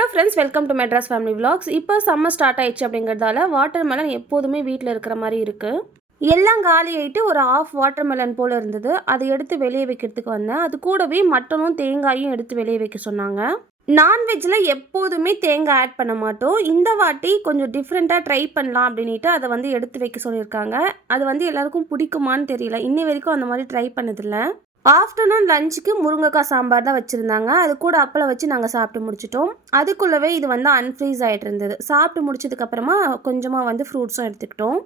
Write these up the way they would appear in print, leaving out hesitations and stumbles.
Hello friends, welcome to Madras family vlogs. இப்போ summer start ஆயிடுச்சு அப்படிங்கிறதால வாட்டர் மெலன் எப்போதுமே வீட்டில் இருக்கிற மாதிரி இருக்குது. எல்லாம் காலி ஆகிட்டு ஒரு ஆஃப் வாட்டர் மெலன் போல் இருந்தது. அதை எடுத்து வெளியே வைக்கிறதுக்கு வந்தேன். அது கூடவே மட்டனும் தேங்காயும் எடுத்து வெளியே வைக்க சொன்னாங்க. நான்வெஜ்ஜில் எப்போதுமே தேங்காய் ஆட் பண்ண மாட்டோம். இந்த வாட்டி கொஞ்சம் டிஃப்ரெண்ட்டாக ட்ரை பண்ணலாம் அப்படின்ட்டு அதை எடுத்து வைக்க சொல்லியிருக்காங்க. அது எல்லாருக்கும் பிடிக்குமான்னு தெரியல. இன்னி வரைக்கும் அந்த மாதிரி ட்ரை பண்ணதில்லை. ஆஃப்டர்நூன் லஞ்சுக்கு முருங்கைக்காய் சாம்பார் தான் வச்சுருந்தாங்க. அது கூட அப்பளம் வச்சு நாங்கள் சாப்பிட்டு முடிச்சிட்டோம். அதுக்குள்ளவே இது அன்ஃப்ரீஸ் ஆகிட்டு இருந்தது. சாப்பிட்டு முடிச்சதுக்கப்புறமா கொஞ்சமாக ஃப்ரூட்ஸும் எடுத்துக்கிட்டோம்.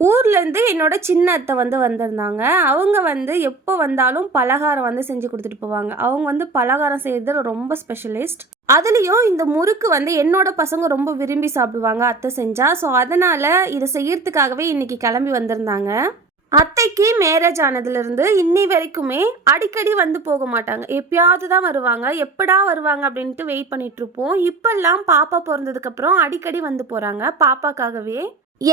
ஊர்லேருந்து என்னோட சின்ன அத்தை வந்திருந்தாங்க. அவங்க எப்போ வந்தாலும் பலகாரம் செஞ்சு கொடுத்துட்டு போவாங்க. அவங்க பலகாரம் செய்கிறதுல ரொம்ப ஸ்பெஷலிஸ்ட். அதுலேயும் இந்த முறுக்கு என்னோட பசங்க ரொம்ப விரும்பி சாப்பிடுவாங்க அத்தை செஞ்சால். ஸோ அதனால் இதை செய்யறதுக்காகவே இன்றைக்கி கிளம்பி வந்திருந்தாங்க. அத்தைக்கு மேரேஜ் ஆனதுலேருந்து இன்னி வரைக்குமே அடிக்கடி போக மாட்டாங்க. எப்பயாவது தான் வருவாங்க. எப்படா வருவாங்க அப்படின்ட்டு வெயிட் பண்ணிகிட்ருப்போம். இப்போல்லாம் பாப்பா பிறந்ததுக்கப்புறம் அடிக்கடி போகிறாங்க பாப்பாக்காகவே.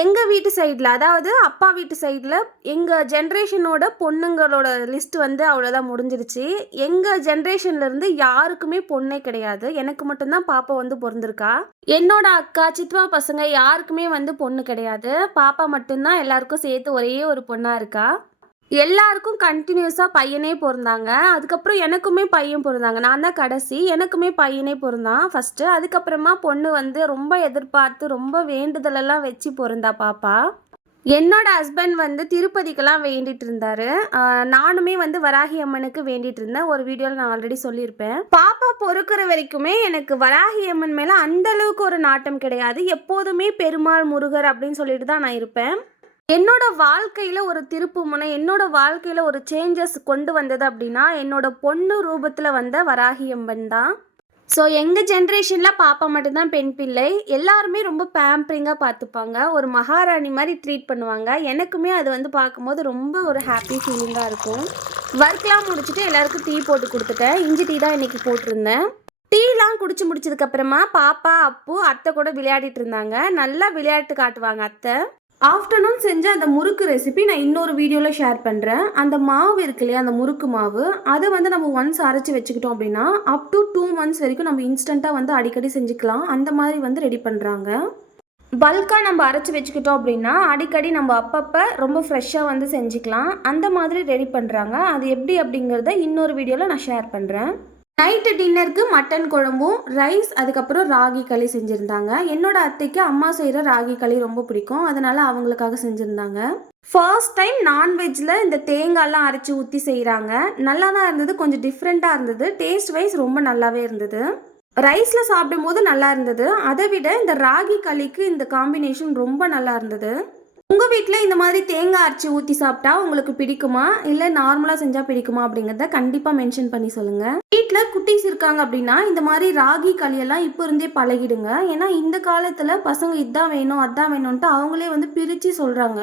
எங்கள் வீட்டு சைடில், அதாவது அப்பா வீட்டு சைடில், எங்கள் ஜென்ரேஷனோட பொண்ணுங்களோட லிஸ்ட் அவ்வளோதான் முடிஞ்சிருச்சு. எங்கள் ஜென்ரேஷன்லேருந்து யாருக்குமே பொண்ணே கிடையாது. எனக்கு மட்டும்தான் பாப்பா பிறந்திருக்கா. என்னோட அக்கா சித்வா பசங்க யாருக்குமே பொண்ணு கிடையாது. பாப்பா மட்டும்தான் எல்லாருக்கும் சேர்த்து ஒரே ஒரு பொண்ணாக இருக்கா. எல்லாருக்கும் கண்டினியூஸாக பையனே பிறந்தாங்க. அதுக்கப்புறம் எனக்குமே பையன் பிறந்தாங்க. நான் தான் கடைசி. எனக்குமே பையனே பிறந்தான் ஃபஸ்ட்டு. அதுக்கப்புறமா பொண்ணு ரொம்ப எதிர்பார்த்து ரொம்ப வேண்டுதலெல்லாம் வச்சு பிறந்தா பாப்பா. என்னோட ஹஸ்பண்ட் திருப்பதிக்கெல்லாம் வேண்டிட்டு இருந்தார். நானுமே வராகி அம்மனுக்கு வேண்டிட்டு இருந்தேன். ஒரு வீடியோவில் நான் ஆல்ரெடி சொல்லியிருப்பேன். பாப்பா பொறுக்கிற வரைக்குமே எனக்கு வராகி அம்மன் மேலே அந்தளவுக்கு ஒரு நாட்டம் கிடையாது. எப்போதுமே பெருமாள் முருகர் அப்படின்னு சொல்லிட்டு தான் நான் இருப்பேன். என்னோட வாழ்க்கையில் ஒரு திருப்பு முனை, என்னோட வாழ்க்கையில் ஒரு சேஞ்சஸ் கொண்டு வந்தது அப்படின்னா என்னோட பொண்ணு ரூபத்தில் வராகி அம்மன் தான். ஸோ எங்கள் ஜென்ரேஷனில் பாப்பா மட்டும்தான் பெண் பிள்ளை. எல்லாருமே ரொம்ப பேம்பரிங்காக பார்த்துப்பாங்க. ஒரு மகாராணி மாதிரி ட்ரீட் பண்ணுவாங்க. எனக்குமே அது பார்க்கும்போது ரொம்ப ஒரு ஹாப்பி ஃபீலிங்காக இருக்கும். ஒர்க்லாம் முடிச்சுட்டு எல்லாருக்கும் டீ போட்டு கொடுத்துட்டேன். இஞ்சி டீ தான் இன்றைக்கி போட்டிருந்தேன். டீலாம் குடிச்சு முடிச்சதுக்கப்புறமா பாப்பா அப்பு அத்தை கூட விளையாடிட்டு இருந்தாங்க. நல்லா விளையாட்டு காட்டுவாங்க அத்தை. ஆஃப்டர்நூன் செஞ்ச அந்த முறுக்கு ரெசிபி நான் இன்னொரு வீடியோவில் ஷேர் பண்ணுறேன். அந்த மாவு இருக்கு இல்லையா, அந்த முறுக்கு மாவு, அதை நம்ம ஒன்ஸ் அரைச்சி வச்சுக்கிட்டோம் அப்படின்னா அப் டு 2 months வரைக்கும் நம்ம இன்ஸ்டண்ட்டாக அடிக்கடி செஞ்சுக்கலாம். அந்த மாதிரி ரெடி பண்ணுறாங்க. பல்காக நம்ம அரைச்சி வச்சுக்கிட்டோம் அப்படின்னா அடிக்கடி நம்ம அப்பப்போ ரொம்ப ஃப்ரெஷ்ஷாக செஞ்சுக்கலாம். அந்த மாதிரி ரெடி பண்ணுறாங்க. அது எப்படி அப்படிங்கிறத இன்னொரு வீடியோவில் நான் ஷேர் பண்ணுறேன். நைட்டு டின்னருக்கு மட்டன் குழம்பும் ரைஸ், அதுக்கப்புறம் ராகி களி செஞ்சுருந்தாங்க. என்னோட அத்தைக்கு அம்மா செய்கிற ராகி களி ரொம்ப பிடிக்கும். அதனால் அவங்களுக்காக செஞ்சுருந்தாங்க. ஃபர்ஸ்ட் டைம் நான்வெஜ்ஜில் இந்த தேங்காய்லாம் அரைச்சி ஊற்றி செய்கிறாங்க. நல்லா தான் இருந்தது. கொஞ்சம் டிஃப்ரெண்ட்டாக இருந்தது. டேஸ்ட் வைஸ் ரொம்ப நல்லாவே இருந்தது. ரைஸில் சாப்பிடும் போது நல்லா இருந்தது. அதை விட இந்த ராகி களிக்கு இந்த காம்பினேஷன் ரொம்ப நல்லா இருந்தது. உங்கள் வீட்டில் இந்த மாதிரி தேங்காய் அரைச்சி ஊற்றி சாப்பிட்டா உங்களுக்கு பிடிக்குமா, இல்லை நார்மலாக செஞ்சால் பிடிக்குமா அப்படிங்கிறத கண்டிப்பாக மென்ஷன் பண்ணி சொல்லுங்கள். வீட்டில் குட்டீஸ் இருக்காங்க அப்படின்னா இந்த மாதிரி ராகி களியெல்லாம் இப்போ இருந்தே பழகிடுங்க. ஏன்னா இந்த காலத்தில் பசங்க இதான் வேணும் அதான் வேணும்ன்ட்டு அவங்களே பிரித்து சொல்கிறாங்க.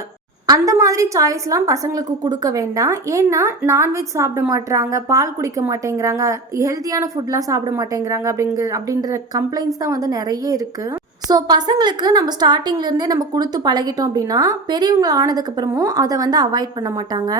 அந்த மாதிரி சாய்ஸ்லாம் பசங்களுக்கு கொடுக்க வேண்டாம். ஏன்னா நான்வெஜ் சாப்பிட மாட்டுறாங்க, பால் குடிக்க மாட்டேங்கிறாங்க, ஹெல்த்தியான ஃபுட்லாம் சாப்பிட மாட்டேங்கிறாங்க அப்படின்ற கம்ப்ளைண்ட்ஸ் தான் நிறைய இருக்குது. ஸோ பசங்களுக்கு நம்ம ஸ்டார்டிங்லேருந்தே நம்ம கொடுத்து பழகிட்டோம் அப்படின்னா பெரியவங்க ஆனதுக்கப்புறமும் அதை அவாய்ட் பண்ண மாட்டாங்க.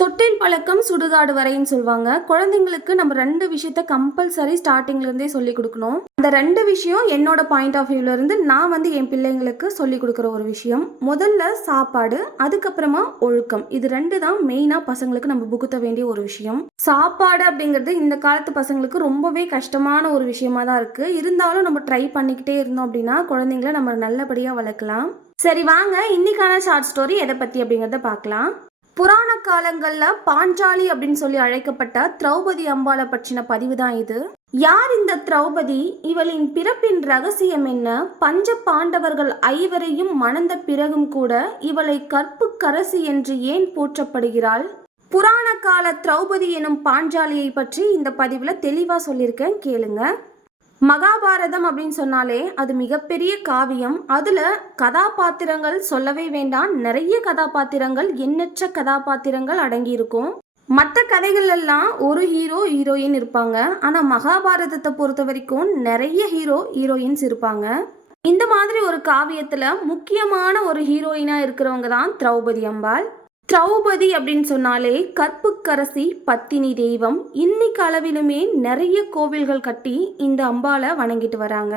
தொட்டில் பழக்கம் சுடுகாடு வரைன்னு சொல்லுவாங்க. குழந்தைங்களுக்கு நம்ம 2 விஷயத்த கம்பல்சரி ஸ்டார்டிங்லேருந்தே சொல்லி கொடுக்கணும். அந்த 2 விஷயம் என்னோட பாயிண்ட் ஆஃப் வியூவிலேருந்து நான் என் பிள்ளைங்களுக்கு சொல்லி கொடுக்குற ஒரு விஷயம். முதல்ல சாப்பாடு, அதுக்கப்புறமா ஒழுக்கம். இது 2 தான் மெயினாக பசங்களுக்கு நம்ம புகுத்த வேண்டிய ஒரு விஷயம். சாப்பாடு அப்படிங்கிறது இந்த காலத்து பசங்களுக்கு ரொம்பவே கஷ்டமான ஒரு விஷயமா தான் இருக்குது. இருந்தாலும் நம்ம ட்ரை பண்ணிக்கிட்டே இருந்தோம் அப்படின்னா குழந்தைங்கள நம்ம நல்லபடியாக வளர்க்கலாம். சரி வாங்க, இன்னைக்கான ஷார்ட் ஸ்டோரி எதை பற்றி அப்படிங்கிறத பார்க்கலாம். புராண காலங்களில் பாஞ்சாலி அப்படின்னு சொல்லி அழைக்கப்பட்ட திரௌபதி அம்பாளை பற்றின பதிவு தான் இது. யார் இந்த திரௌபதி? இவளின் பிறப்பின் ரகசியம் என்ன? பஞ்ச பாண்டவர்கள் 5வரையும் மணந்த பிறகும் கூட இவளை கற்புக்கரசி என்று ஏன் போற்றப்படுகிறாள்? புராண கால திரௌபதி எனும் பாஞ்சாலியை பற்றி இந்த பதிவில் தெளிவாக சொல்லியிருக்கேன், கேளுங்க. மகாபாரதம் அப்படின்னு சொன்னாலே அது மிகப்பெரிய காவியம். அதில் கதாபாத்திரங்கள் சொல்லவே வேண்டாம். நிறைய கதாபாத்திரங்கள், எண்ணற்ற கதாபாத்திரங்கள் அடங்கியிருக்கும். மற்ற கதைகள் எல்லாம் ஒரு ஹீரோ ஹீரோயின் இருப்பாங்க. ஆனால் மகாபாரதத்தை பொறுத்த வரைக்கும் நிறைய ஹீரோ ஹீரோயின்ஸ் இருப்பாங்க. இந்த மாதிரி ஒரு காவியத்தில் முக்கியமான ஒரு ஹீரோயினாக இருக்கிறவங்க தான் திரௌபதி அம்பாள். திரௌபதி அப்படின்னு சொன்னாலே கற்பு நாவுக்கரசி பத்தினி தெய்வம். இன்னைக்கு அளவிலுமே நிறைய கோவில்கள் கட்டி இந்த அம்பாளை வணங்கிட்டு வராங்க.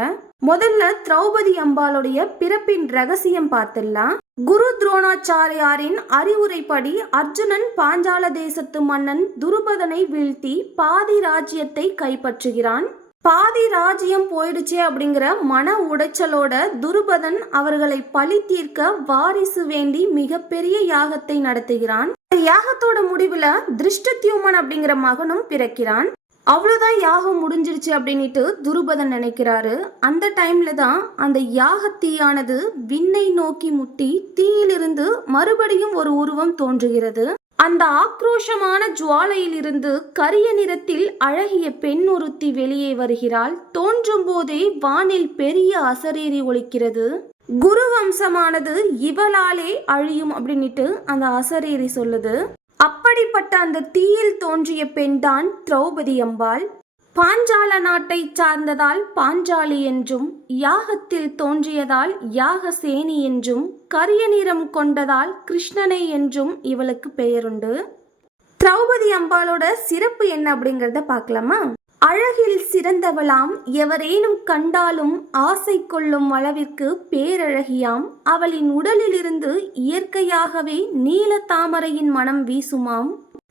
முதல்ல திரௌபதி அம்பாளுடைய பிறப்பின் ரகசியம் பார்த்துடலாம். குரு துரோணாச்சாரியாரின் அறிவுரைப்படி அர்ஜுனன் பாஞ்சால தேசத்து மன்னன் துருபதனை வீழ்த்தி பாதி ராஜ்யத்தை கைப்பற்றுகிறான். பாதி ராஜ்யம் போயிடுச்சே அப்படிங்கிற மன உடைச்சலோட துருபதன் அவர்களை பழி தீர்க்க வாரிசு வேண்டி மிகப்பெரிய யாகத்தை நடத்துகிறான். யாகத்தோட முடிவுல திருஷ்டத்யுமன் அப்படிங்கிற மகனும் பிறக்கிறான். அவ்வளவுதான் யாகம் முடிஞ்சிருச்சு அப்படின்ட்டு துருபதன் நினைக்கிறாரு. அந்த டைம்ல தான் அந்த யாக தீயானது விண்ணை நோக்கி முட்டி தீயிலிருந்து மறுபடியும் ஒரு உருவம் தோன்றுகிறது. அந்த ஆக்ரோஷமான ஜுவாலையிலிருந்து கரிய நிறத்தில் அழகிய பெண் ஒருத்தி வெளியே வருகிறாள். தோன்றும் போதே வானில் பெரிய அசரீரி ஒலிக்கிறது. குரு வம்சமானது இவளாலே அழியும் அப்படின்ட்டு அந்த அசரீரி சொல்லுது. அப்படிப்பட்ட அந்த தீயில் தோன்றிய பெண்தான் திரௌபதி அம்பாள். பாஞ்சால நாட்டை சார்ந்ததால் பாஞ்சாலி என்றும், யாகத்தில் தோன்றியதால் யாகசேனி என்றும், கரிய நிறம் கொண்டதால் கிருஷ்ணனை என்றும் இவளுக்கு பெயருண்டு. திரௌபதி அம்பாளோட சிறப்பு என்ன அப்படிங்கிறத பார்க்கலாமா? அழகில் சிறந்தவளாம், எவரேனும் கண்டாலும் ஆசை கொள்ளும் அளவிற்கு பேரழகியாம். அவளின் உடலிலிருந்து இயற்கையாகவே நீல தாமரையின் மனம் வீசுமாம்.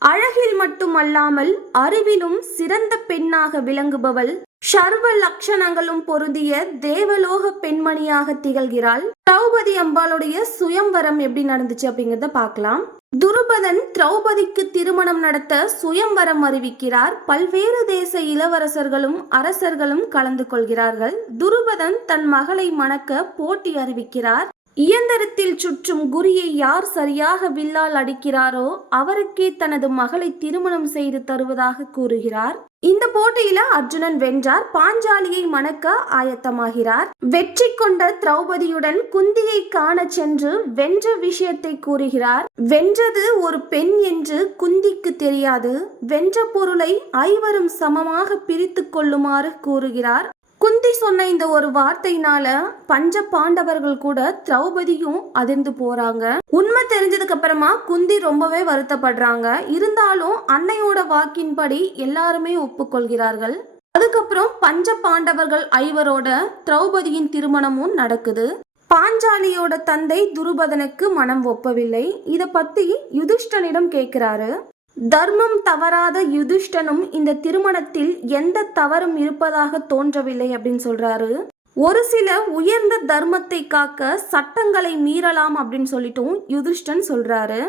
அழகில் மட்டுமல்லாமல் அறிவிலும் சிறந்த பெண்ணாக விளங்குபவள். சர்வ லட்சணங்களும் பொருந்திய தேவலோக பெண்மணியாக திகழ்கிறாள். திரௌபதி அம்பாளுடைய சுயம்வரம் எப்படி நடந்துச்சு அப்படிங்கிறத பார்க்கலாம். துருபதன் திரௌபதிக்கு திருமணம் நடத்த சுயம்வரம் அறிவிக்கிறார். பல்வேறு தேச இளவரசர்களும் அரசர்களும் கலந்து கொள்கிறார்கள். துருபதன் தன் மகளை மணக்க போட்டி அறிவிக்கிறார். இயந்திரத்தில் சுற்றும் குறியை யார் சரியாக வில்லால் அடிக்கிறாரோ அவருக்கே தனது மகளை திருமணம் செய்து தருவதாக கூறுகிறார். இந்த போட்டியில அர்ஜுனன் வென்றார். பாஞ்சாலியை மணக்க ஆயத்தமாகிறார். வெற்றி கொண்ட திரௌபதியுடன் குந்தியை காண சென்று வென்ற விஷயத்தை கூறுகிறார். வென்றது ஒரு பெண் என்று குந்திக்கு தெரியாது. வென்ற பொருளை ஐவரும் சமமாக பிரித்து கொள்ளுமாறு கூறுகிறார். குந்தி சொன்ன இந்த ஒரு வார்த்தையினால பஞ்ச பாண்டவர்கள் கூட திரௌபதியும் அதிர்ந்து போறாங்க. உண்மை தெரிஞ்சதுக்கு அப்புறமா குந்தி ரொம்பவே வருத்தப்படுறாங்க. இருந்தாலும் அன்னையோட வாக்கின்படி எல்லாருமே ஒப்புக்கொள்கிறார்கள். அதுக்கப்புறம் பஞ்ச பாண்டவர்கள் ஐவரோட திரௌபதியின் திருமணமும் நடக்குது. பாஞ்சாலியோட தந்தை துருபதனுக்கு மனம் ஒப்பவில்லை. இத பத்தி யுதிஷ்டனிடம் கேட்கிறாரு. தர்மம் தவறாத யுதிஷ்டனும் இந்த திருமணத்தில் எந்த தவறும் இருப்பதாக தோன்றவில்லை அப்படின்னு சொல்றாரு. ஒரு சில உயர்ந்த தர்மத்தை காக்க சட்டங்களை மீறலாம் அப்படின்னு சொல்லிட்டும் யுதிஷ்டன் சொல்றாரு.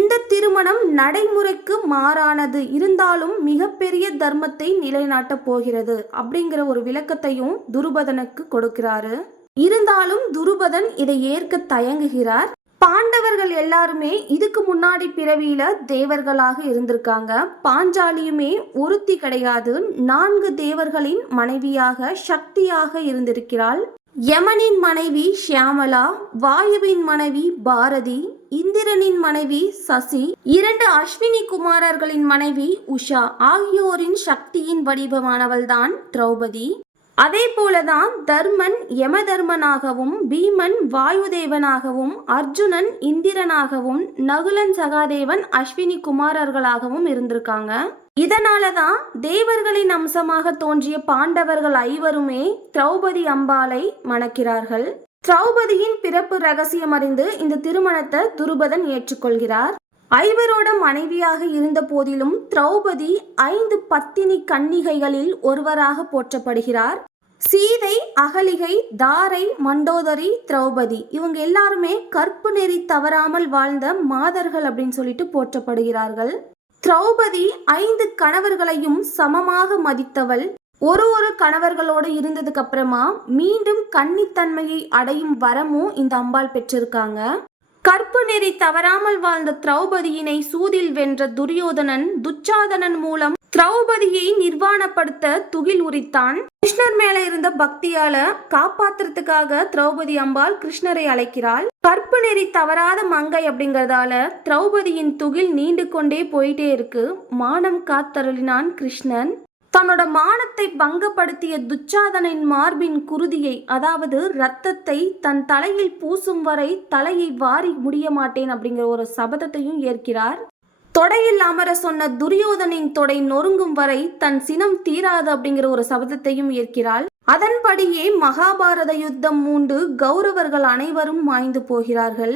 இந்த திருமணம் நடைமுறைக்கு மாறானது, இருந்தாலும் மிகப்பெரிய தர்மத்தை நிலைநாட்ட போகிறது அப்படிங்கிற ஒரு விளக்கத்தையும் துருபதனுக்கு கொடுக்கிறாரு. இருந்தாலும் துருபதன் இதை ஏற்க தயங்குகிறார். பாண்டவர்கள் எல்லாருமே இதுக்கு முன்னாடி பிறவியில தேவர்களாக இருந்திருக்காங்க. பாஞ்சாலியுமே ஒருத்தி கிடையாது, 4 தேவர்களின் மனைவியாக சக்தியாக இருந்திருக்கிறாள். யமனின் மனைவி ஷியாமலா, வாயுவின் மனைவி பாரதி, இந்திரனின் மனைவி சசி, 2 அஸ்வினி குமாரர்களின் மனைவி உஷா ஆகியோரின் சக்தியின் வடிவமானவள்தான் திரௌபதி. அதே போலதான் தர்மன் யமதர்மனாகவும், பீமன் வாயுதேவனாகவும், அர்ஜுனன் இந்திரனாகவும், நகுலன் சகாதேவன் அஸ்வினி குமாரர்களாகவும் இருந்திருக்காங்க. இதனாலதான் தேவர்களின் அம்சமாக தோன்றிய பாண்டவர்கள் ஐவருமே திரௌபதி அம்பாளை மணக்கிறார்கள். திரௌபதியின் பிறப்பு ரகசியம் அறிந்து இந்த திருமணத்தை துருபதன் ஏற்றுக்கொள்கிறார். ஐவரோட மனைவியாக இருந்த போதிலும் திரௌபதி 5 பத்தினி கன்னிகைகளில் ஒருவராக போற்றப்படுகிறார். சீதை, அகலிகை, தாரை, மண்டோதரி, திரௌபதி இவங்க எல்லாருமே கற்பு நெறி தவறாமல் வாழ்ந்த மாதர்கள் அப்படின்னு சொல்லிட்டு போற்றப்படுகிறார்கள். திரௌபதி 5 கணவர்களையும் சமமாக மதித்தவள். ஒரு கணவர்களோடு இருந்ததுக்கு அப்புறமா மீண்டும் கன்னித்தன்மையை அடையும் வரமும் இந்த அம்பாள் பெற்றிருக்காங்க. கற்பு நெறி தவறாமல் வாழ்ந்த திரௌபதியினை சூதில் வென்ற துரியோதனன் துச்சாதனன் மூலம் திரௌபதியை நிர்வாணப்படுத்த துகில் உரித்தான். கிருஷ்ணர் மேல இருந்த பக்தியால காப்பாத்துறதுக்காக திரௌபதி அம்பாள் கிருஷ்ணரை அழைக்கிறாள். கற்பு நெறி தவறாத மங்கை அப்படிங்கறதால திரௌபதியின் துகில் நீண்டு கொண்டே போயிட்டே இருக்கு. மானம் காத்தருளினான் கிருஷ்ணன். தன்னோட மானத்தை பங்கப்படுத்திய துச்சாதனின் மார்பின் குருதியை, அதாவது இரத்தத்தை தன் தலையில் பூசும் வரை தலையை வாரி முடிய மாட்டேன் அப்படிங்கிற ஒரு சபதத்தையும் ஏற்கிறார். தொடையில் அமர சொன்ன துரியோதனின் தொடை நொறுங்கும் வரை தன் சினம் தீராது அப்படிங்கிற ஒரு சபதத்தையும் ஏற்கிறாள். அதன்படியே மகாபாரத யுத்தம் மூண்டு கௌரவர்கள் அனைவரும் மாய்ந்து போகிறார்கள்.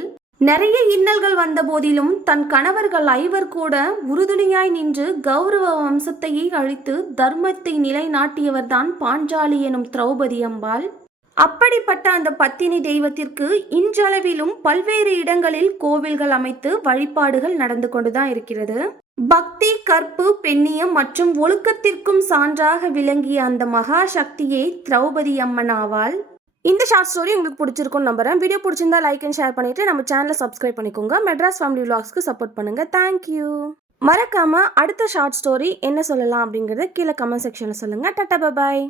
நிறைய இன்னல்கள் வந்த போதிலும் தன் கணவர்கள் ஐவர் கூட உறுதுணையாய் நின்று கௌரவ வம்சத்தையே அழித்து தர்மத்தை நிலைநாட்டியவர்தான் பாஞ்சாலி எனும் திரௌபதி அம்பாள். அப்படிப்பட்ட அந்த பத்தினி தெய்வத்திற்கு இன்றளவிலும் பல்வேறு இடங்களில் கோவில்கள் அமைத்து வழிபாடுகள் நடந்து கொண்டுதான் இருக்கிறது. பக்தி, கற்பு, பெண்ணியம் மற்றும் ஒழுக்கத்திற்கும் சான்றாக விளங்கிய அந்த மகா சக்தியே திரௌபதி அம்மன் ஆவாள். இந்த ஷார்ட் ஸ்டோரி உங்களுக்கு பிடிச்சிருக்கும்னு நம்புறேன். வீடியோ பிடிச்சிருந்தா லைக் அண்ட் ஷேர் பண்ணிட்டு நம்ம சேனலை சப்ஸ்கிரைப் பண்ணிக்கோங்க. மெட்ராஸ் ஃபேமிலி விலாக்ஸ்க்கு சப்போர்ட் பண்ணுங்க. தேங்க்யூ. மறக்காம அடுத்த ஷார்ட் ஸ்டோரி என்ன சொல்லலாம் அப்படிங்கறத கீழே கமெண்ட் செக்ஷன்ல சொல்லுங்க. Tata, bye bye.